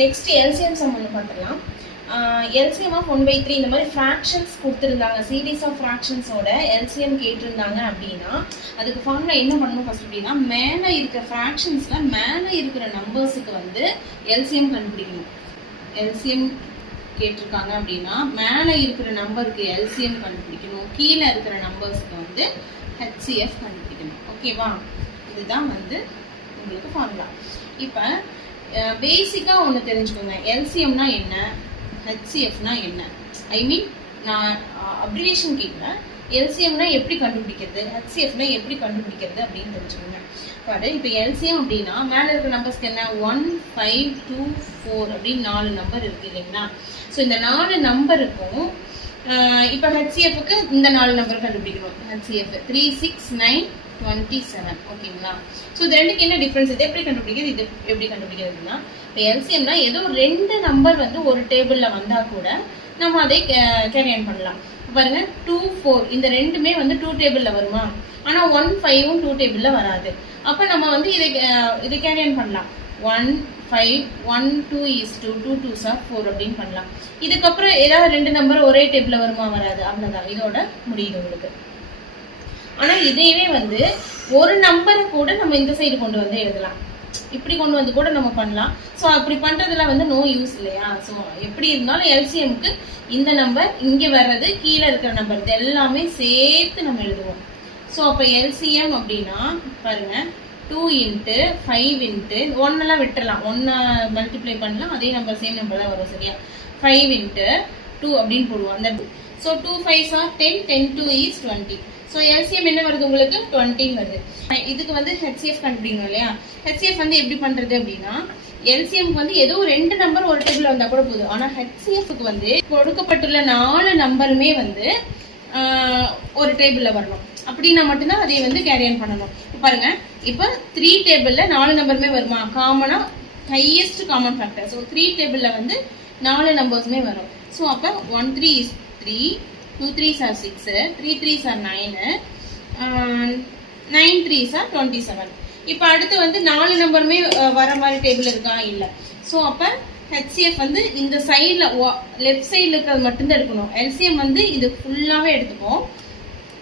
Next LCM some ஒன்று பார்த்துக்கலாம். LCM of 1/3 இந்த மாதிரி ஃப்ராக்ஷன்ஸ் கொடுத்துருந்தாங்க, சீரீஸ் ஆஃப் ஃப்ராக்ஷன்ஸோட எல்சிஎம் கேட்டிருந்தாங்க அப்படின்னா அதுக்கு ஃபார்முலா என்ன பண்ணணும் ஃபர்ஸ்ட் அப்படின்னா, மேலே இருக்கிற ஃப்ராக்ஷன்ஸில் மேலே இருக்கிற நம்பர்ஸுக்கு வந்து எல்சிஎம் கண்டுபிடிக்கணும். எல்சிஎம் கேட்டிருக்காங்க அப்படின்னா மேலே இருக்கிற நம்பருக்கு எல்சிஎம் கண்டுபிடிக்கணும், கீழே இருக்கிற நம்பர்ஸுக்கு வந்து ஹெச்சிஎஃப் கண்டுபிடிக்கணும். ஓகேவா? இதுதான் வந்து உங்களுக்கு ஃபார்முலா. இப்போ பேசிக்காக ஒன்று தெரிஞ்சுக்கோங்க, எல்சிஎம்னா என்ன, ஹெச்சிஎஃப்னா என்ன. ஐ மீன் நான் அப்ரிவேஷன் கேட்குறேன். எல்சிஎம்னா எப்படி கண்டுபிடிக்கிறது, ஹெச்சிஎஃப்னா எப்படி கண்டுபிடிக்கிறது அப்படின்னு தெரிஞ்சுக்கோங்க. பாரு, இப்போ எல்சிஎம் அப்படின்னா மேலே இருக்கிற நம்பர்ஸ்க்கு என்ன 1, 5, 2, 4 அப்படின்னு 4 நம்பர் இருக்கு இல்லைங்களா? ஸோ இந்த 4 நம்பருக்கும் இப்போ ஹெச்சிஎஃப்க்கு இந்த 4 நம்பர் கண்டுபிடிக்கணும். ஹெச்சிஎஃப் 3, 6, 9, 27. ஓகேங்களா? ஸோ இது ரெண்டுக்கு என்ன டிஃப்ரென்ஸ், இது எப்படி கண்டுபிடிக்கிறது, இது எப்படி கண்டுபிடிக்கிறதுனா, இப்போ எல்சிஎம்னா ஏதோ 2 நம்பர் வந்து ஒரு டேபிளில் வந்தால் கூட நம்ம அதை கேரி ஆன் பண்ணலாம். பாருங்க 2, 4 இந்த ரெண்டுமே வந்து 2 டேபிளில் வருமா, ஆனால் 1, 5ம் 2 டேபிளில் வராது. அப்போ நம்ம வந்து இதை கேரி ஆன் பண்ணலாம். 1, 5, 1, 2 is 2, 2 2s are 4 அப்படின்னு பண்ணலாம். இதுக்கப்புறம் ஏதாவது 2 நம்பர் ஒரே டேபிளில் வருமா, வராது. அவ்வளோதான், இதோட முடியுது உங்களுக்கு. ஆனால் இதையவே வந்து ஒரு நம்பரை கூட நம்ம இந்த சைடு கொண்டு வந்து எழுதலாம், இப்படி கொண்டு வந்து கூட நம்ம பண்ணலாம். ஸோ அப்படி பண்ணுறதுல வந்து நோ யூஸ் இல்லையா? ஸோ எப்படி இருந்தாலும் எல்சிஎம்க்கு இந்த நம்பர் இங்கே வர்றது, கீழே இருக்கிற நம்பர், இது எல்லாமே சேர்த்து நம்ம எழுதுவோம். ஸோ அப்போ எல்சிஎம் அப்படின்னா பாருங்க 2 × 5 × 1 எல்லாம் விட்டுறலாம், 1 மல்டிப்ளை பண்ணலாம், அதே நம்பர் சேம் நம்பர் தான் வரும் சரியா. 5 × 2 அப்படின்னு போடுவோம் அந்த. So 2 5s are 10, 10 2 is 20. So LCM என்ன வருது உங்களுக்கு 20 வருது. இதுக்கு வந்து ஹெச்சிஎஃப் கண்டுபிடிக்கணும் இல்லையா? ஹெச்சிஎஃப் வந்து எப்படி பண்றது அப்படின்னா, எல்சிஎம்க்கு வந்து ஏதோ 2 நம்பர் ஒரு டேபிள் வந்தா கூட போதும். ஆனால் ஹெச்சிஎஃப்க்கு வந்து கொடுக்கப்பட்டுள்ள 4 நம்பருமே வந்து ஒரு டேபிள்ல வரணும். அப்படின்னா மட்டும்தான் அதை வந்து கேரி ஆன் பண்ணணும். பாருங்க, இப்போ 3 டேபிள்ல 4 நம்பருமே வருமா, காமனா ஹையஸ்ட் காமன் ஃபேக்டர். ஸோ 3 டேபிள்ல வந்து 4 நம்பர்ஸுமே வரும். ஸோ அப்போ 1 3 is 3, 2 3s are 6, 3 3s are 9, 9 3s are 27. இப்போ அடுத்து வந்து 4 நம்பருமே வர மாதிரி டேபிள் இருக்கா, இல்லை. ஸோ அப்போ ஹெச்சிஎஃப் வந்து இந்த சைடில் லெஃப்ட் சைடில் இருக்கிறது மட்டும்தான் எடுக்கணும். எல்சிஎம் வந்து இது ஃபுல்லாகவே எடுத்துப்போம்,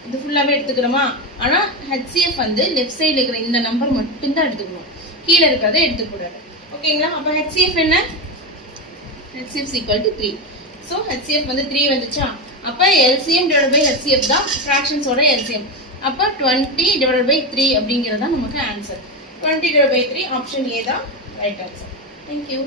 இது ஃபுல்லாகவே எடுத்துக்கிறோமா. ஆனால் ஹெச்சிஎஃப் வந்து லெஃப்ட் சைடில் இருக்கிற இந்த நம்பர் மட்டும்தான் எடுத்துக்கணும், கீழே இருக்கிறத எடுத்துக்கூடாது. ஓகேங்களா? அப்போ ஹெச்சிஎஃப் என்ன, HCF equal to 3. So HCF வந்து 3 வந்துச்சா. அப்போ எல்சிஎம் டிவைட் பை ஹெச்சிஎஃப் தான் ஃப்ராக்ஷன்ஸோட எல்சிஎம். அப்போ 20 டிவைட் பை 3 அப்படிங்கிறது தான் நமக்கு answer. 20 divide by 3 option A தான் ரைட் ஆன்சர். தேங்க்யூ.